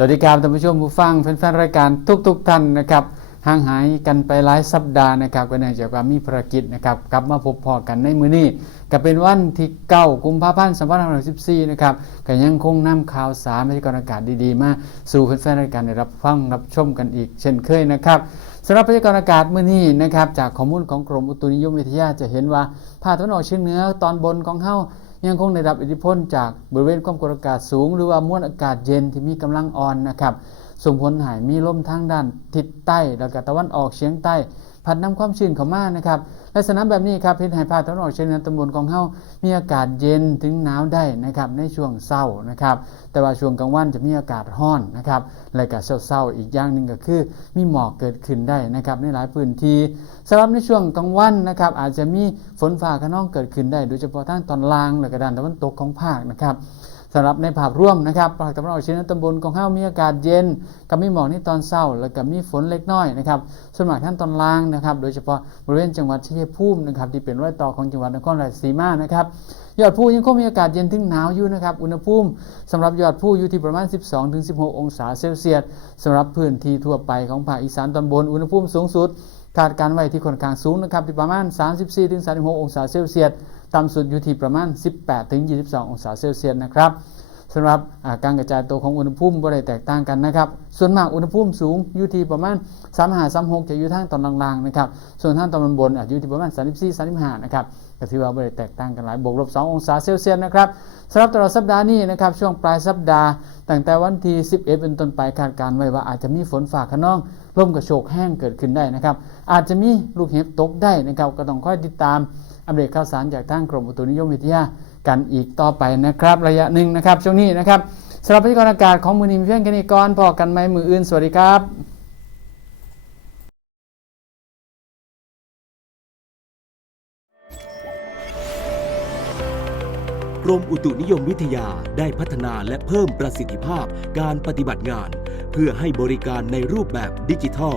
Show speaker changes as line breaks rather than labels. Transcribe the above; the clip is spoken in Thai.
สวัสดีครับท่านผู้ชมผู้ฟังแฟนๆรายการทุกๆท่านนะครับห่างหายกันไปหลายสัปดาห์นะครับก็เนื่องจากว่ามีภารกิจนะครับกลับมาพบพอกันในมื้อนี้ก็เป็นวันที่9กุมภาพันธ์2564นะครับก็ยังคงนำข่าวสารบรรยากาศอากาศดีๆ มาสู่แฟนๆรายการได้รับฟังรับชมกันอีก เช่นเคยนะครับสำหรับบรรยากาศอากาศมื้อนี้นะครับจากข้อมูลของกรมอุตุนิยมวิทยาจะเห็นว่าภาคตะวันออกเฉียงเหนือตอนบนของเฮา ยังคงได้รับอิทธิพลจากบริเวณความกดอากาศสูง หรือว่ามวลอากาศเย็นที่มีกำลังอ่อนนะครับส่งผลหายมีลมทางด้านทิศใต้ แล้วก็ตะวันออกเฉียงใต้ พัดนำความชื้นเข้ามานะครับลักษณะแบบนี้ครับเฮ็ดให้ภาคตะวันออกเฉียงเหนือตำบลของเฮามีอากาศเย็นถึงหนาวได้นะครับในช่วงเช้านะครับแต่ว่าช่วงกลางวันจะมีอากาศร้อนนะครับและก็เช้าๆอีกอย่างหนึ่งก็คือ มีหมอกเกิดขึ้นได้นะครับในหลายพื้นที่สำหรับในช่วงกลางวันนะครับอาจจะมีฝนฟ้าขนองเกิดขึ้นได้ โดยเฉพาะทางตอนล่างและก็ด้านตะวันตกของภาคนะครับ สำหรับในภาพร่วมนะครับภาคตะวันออกเฉียงเหนือตำบลของเฮามีอากาศเย็นกับมีหมอกในตอนเช้า แล้วก็มีฝนเล็กน้อยนะครับส่วนมากท่านตอนล่างนะครับ โดยเฉพาะบริเวณจังหวัดชัยภูมินะครับที่เป็นรอยต่อของจังหวัดนครราชสีมานะครับยอดภูยังคงมีอากาศเย็นถึงหนาวอยู่นะครับ อุณหภูมิสำหรับยอดภูอยู่ที่ประมาณ 12-16 องศาเซลเซียสสำหรับพื้นที่ทั่วไปของภาคอีสานตอนบน อุณหภูมิสูงสุดคาดการไว้ที่ค่อนข้างสูงนะครับที่ประมาณ 34-36 องศาเซลเซียส ต่ำสุดอยู่ที่ประมาณ 18-22 องศาเซลเซียสนะครับ สำหรับการกระจายตัวของอุณหภูมิบ่ได้แตกต่างกันนะครับ ส่วนมากอุณหภูมิสูงอยู่ที่ประมาณ35-36จะอยู่ทางตอนล่างๆนะครับ ส่วนทางตอนบนอาจอยู่ที่ประมาณ34-35นะครับก็ถือว่าไม่ได้แตกต่างกันหลายบวกลบ 2 องศาเซลเซียสนะครับสำหรับตลอดสัปดาห์นี้นะครับช่วงปลายสัปดาห์ตั้งแต่วันที่ 11 เป็นต้นไปคาดการณ์ไว้ว่าอาจจะมีฝนฝ่าขนองลมกระโชกแห้งเกิดขึ้นได้นะครับ อาจจะมีลูกเห็บตกได้นะครับ ก็ต้องค่อยติดตามอัปเดตข่าวสารจากทางกรมอุตุนิยมวิทยา กันอีกต่อไปนะครับ ระยะหนึ่งนะครับ ช่วงนี้นะครับสำหรับพยากรณ์อากาศของมือนี้มีเพียงแค่นี้ก่อนพอกันไหมมืออื่น สวัสดีครับ
กรมอุตุนิยมวิทยาได้พัฒนาและเพิ่มประสิทธิภาพการปฏิบัติงาน เพื่อให้บริการในรูปแบบดิจิทัล